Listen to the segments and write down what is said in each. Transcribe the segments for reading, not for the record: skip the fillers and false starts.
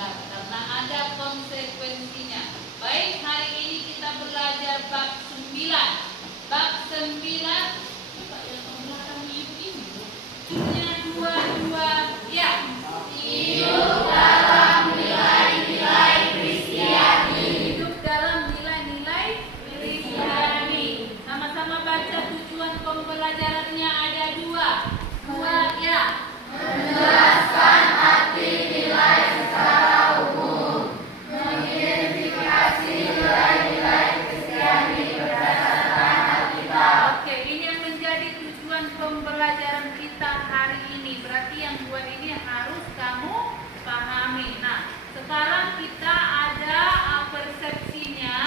benar karena ada konsekuensinya. Baik, hari ini kita belajar bab 9. Bab 9 coba yang belakang ini judulnya 22 ya. Hidup dalam nilai-nilai Kristiani. Hidup dalam nilai-nilai Kristiani. Sama-sama baca tujuan pembelajarannya ada dua ya. Menjelaskan arti nilai secara umum, mengidentifikasi nilai-nilai Kristiani berdasarkan Alkitab. Oke, ini yang menjadi tujuan pembelajaran kita hari ini. Berarti yang dua ini harus kamu pahami. Nah, sekarang kita ada persepsinya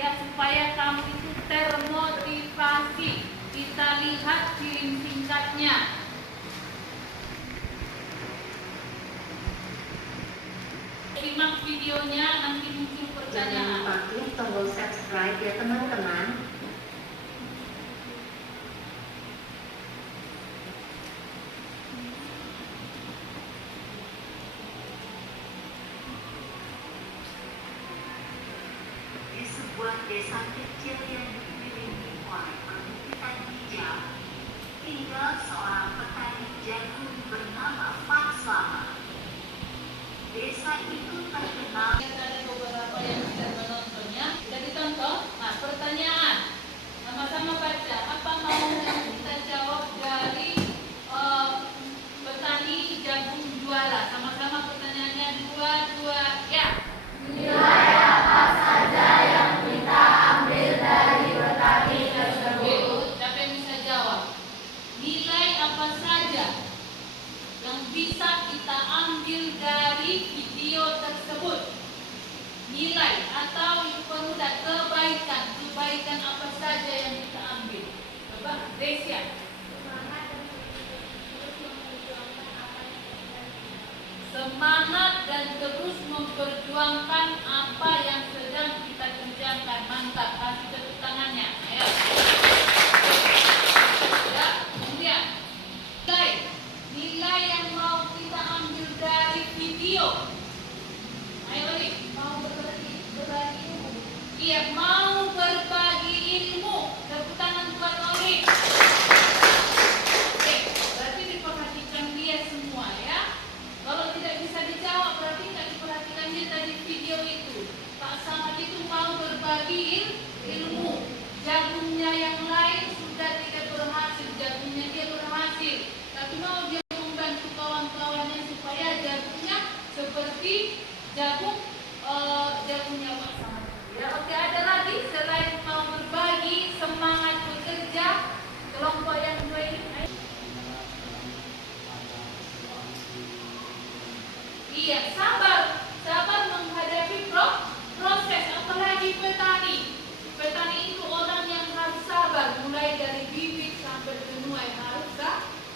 ya, supaya kamu itu termotivasi. Kita lihat film singkatnya. Simak videonya, nanti muncul pertanyaan. Jangan lupa klik tombol subscribe ya teman-teman. Di sebuah desa kecil yang dikelilingi oleh perbukitan hijau, tinggal seorang petani jagung bernama Pak Slamet. Desa itu terkenal. Ada beberapa yang tidak menontonnya, sudah ditonton. Nah, pertanyaan, sama-sama baca. Apa mau kita jawab dari petani jagung juara? Sama-sama pertanyaannya dua ya. Nilai apa saja yang kita ambil dari petani tersebut? Siapa yang bisa jawab? Nilai apa saja yang bisa kita ambil dari video tersebut? Nilai atau pemuda kebaikan apa saja yang kita ambil? Coba Desia. Semangat dan terus memperjuangkan apa yang sedang kita kerjakan. Mantap, kasih tepuk tangannya. Ayo. Ya, kemudian nilai yang mau kita ambil dari video. Ayo balik, mau berbagi ilmu. Iya, mau berbagi ilmu. Tepuk tangan buat Oli. Oke, berarti diperhatikan dia semua ya. Kalau tidak bisa dijawab berarti tidak diperhatikan dia tadi video itu. Pak Samad itu mau berbagi ilmu. Jagungnya yang lain sudah tidak berhasil, jagungnya dia berhasil. Tapi mau dia membantu kawan-kawannya supaya jagungnya seperti jagungnya Pak Samad. Ya, oke, ada lagi selain mau berbagi, semangat bekerja, kelompok yang dua ini. Iya, sabar menghadapi proses, apalagi petani. Petani itu orang yang harus sabar, mulai dari bibit sampai menuai harus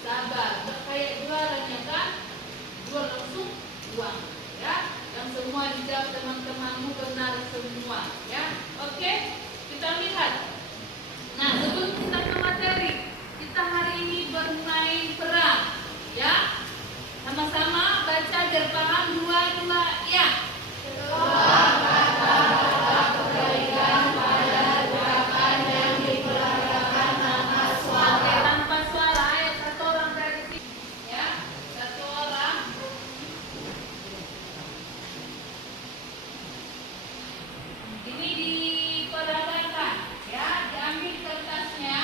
sabar. Kayak jualan ya kan, jual langsung uang, ya. Yang semua dijawab teman-temanmu benar semua, ya. Oke, kita lihat. Nah, sebelum kita ke materi, kita hari ini bermain perang, ya. Sama-sama baca biar paham dua ya. Tanpa suara, ayo satu orang dari sini, ya. Satu orang. Ini diperagakan, ya. Diambil kertasnya.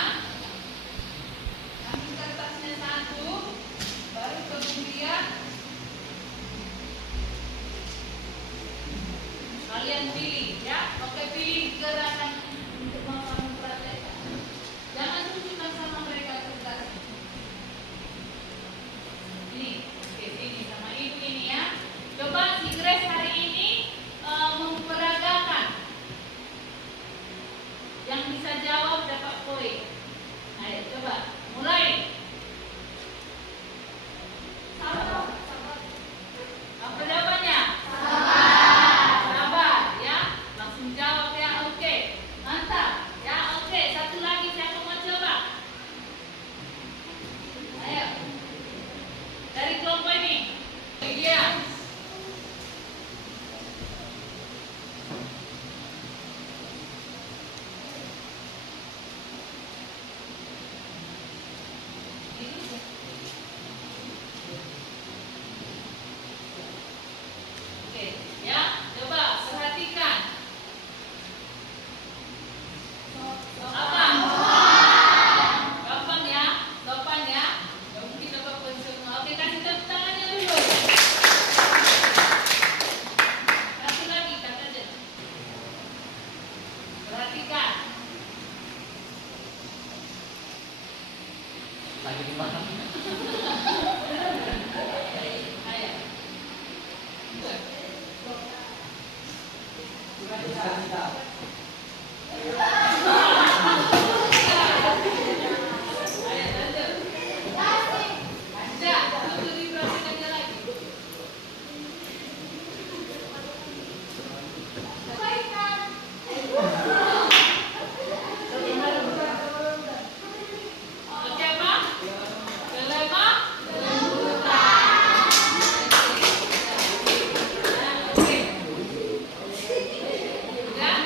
Ambil kertasnya satu. Baru kemudian kalian pilih ya. Oke, pilih gerakan untuk mempraktekkan. Jangan tunjukkan sama mereka kertas. Ini, oke, ini sama ibu ini ya. Coba si Grace hari ini memperagakan. Yang bisa jawab dapat poin. Ayo coba, mulai. Apa jawabannya? Sabar, ya. Langsung jawab ya. Oke. Oke apa? Dilema? Oke. Udah?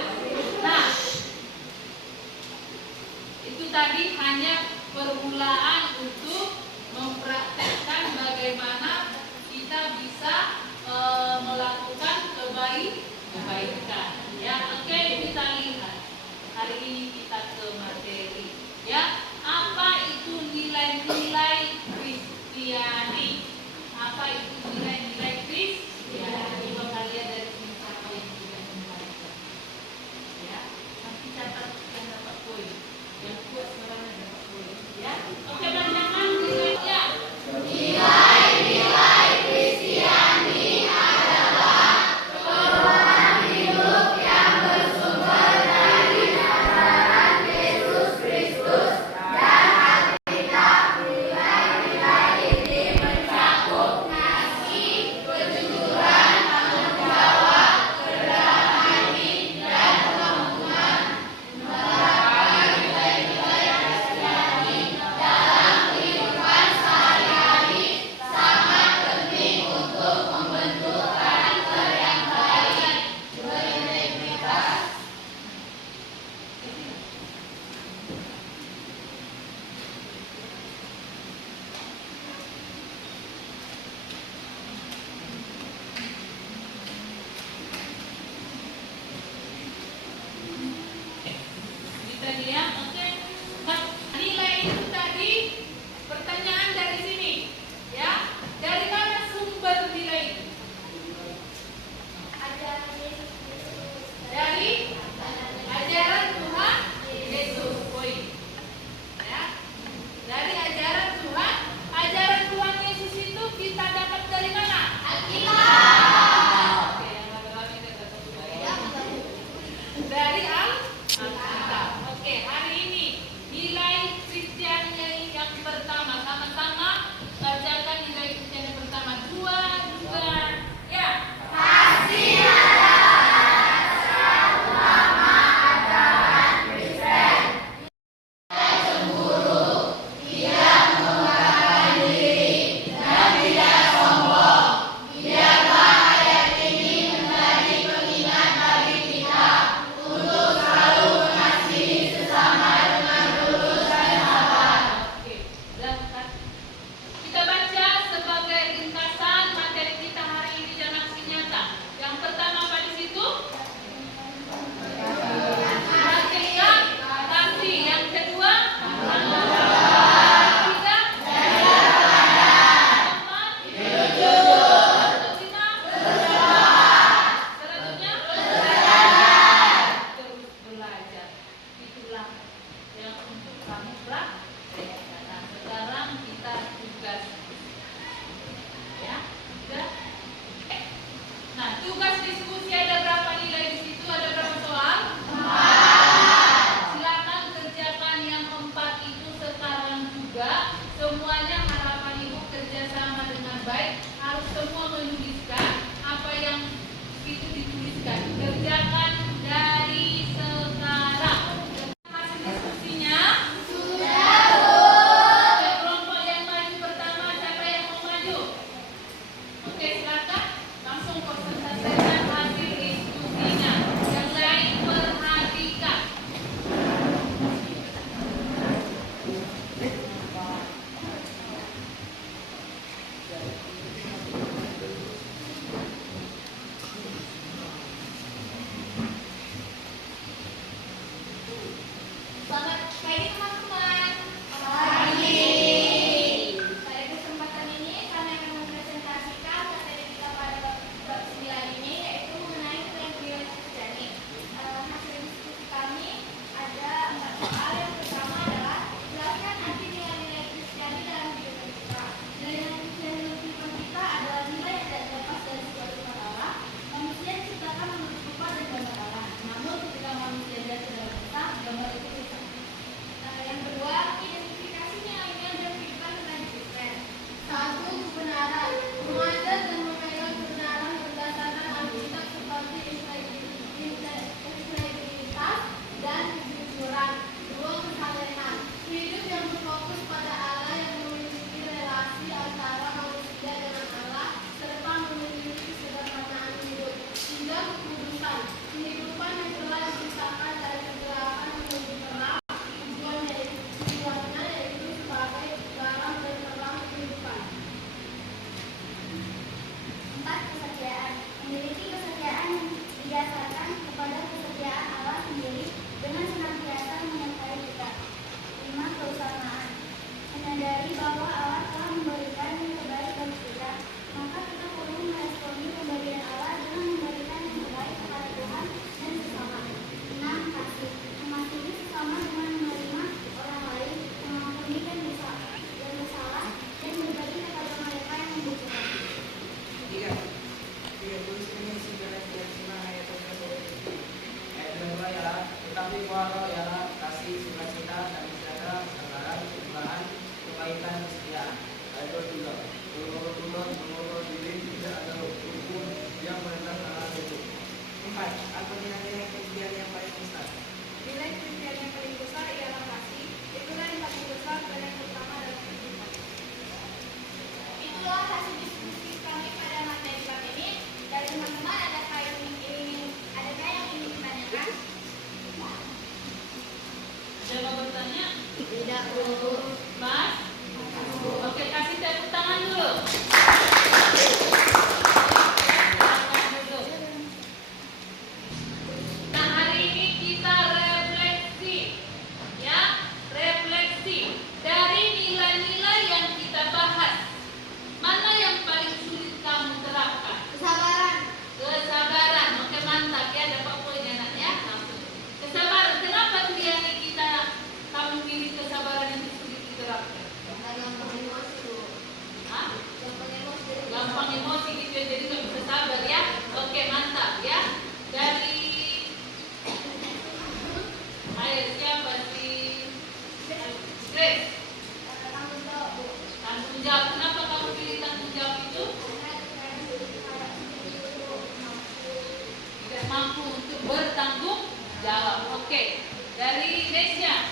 mampu untuk bertanggung jawab. Oke, dari Desya.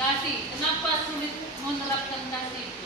Kasih. Kenapa sulit menerapkan kasih?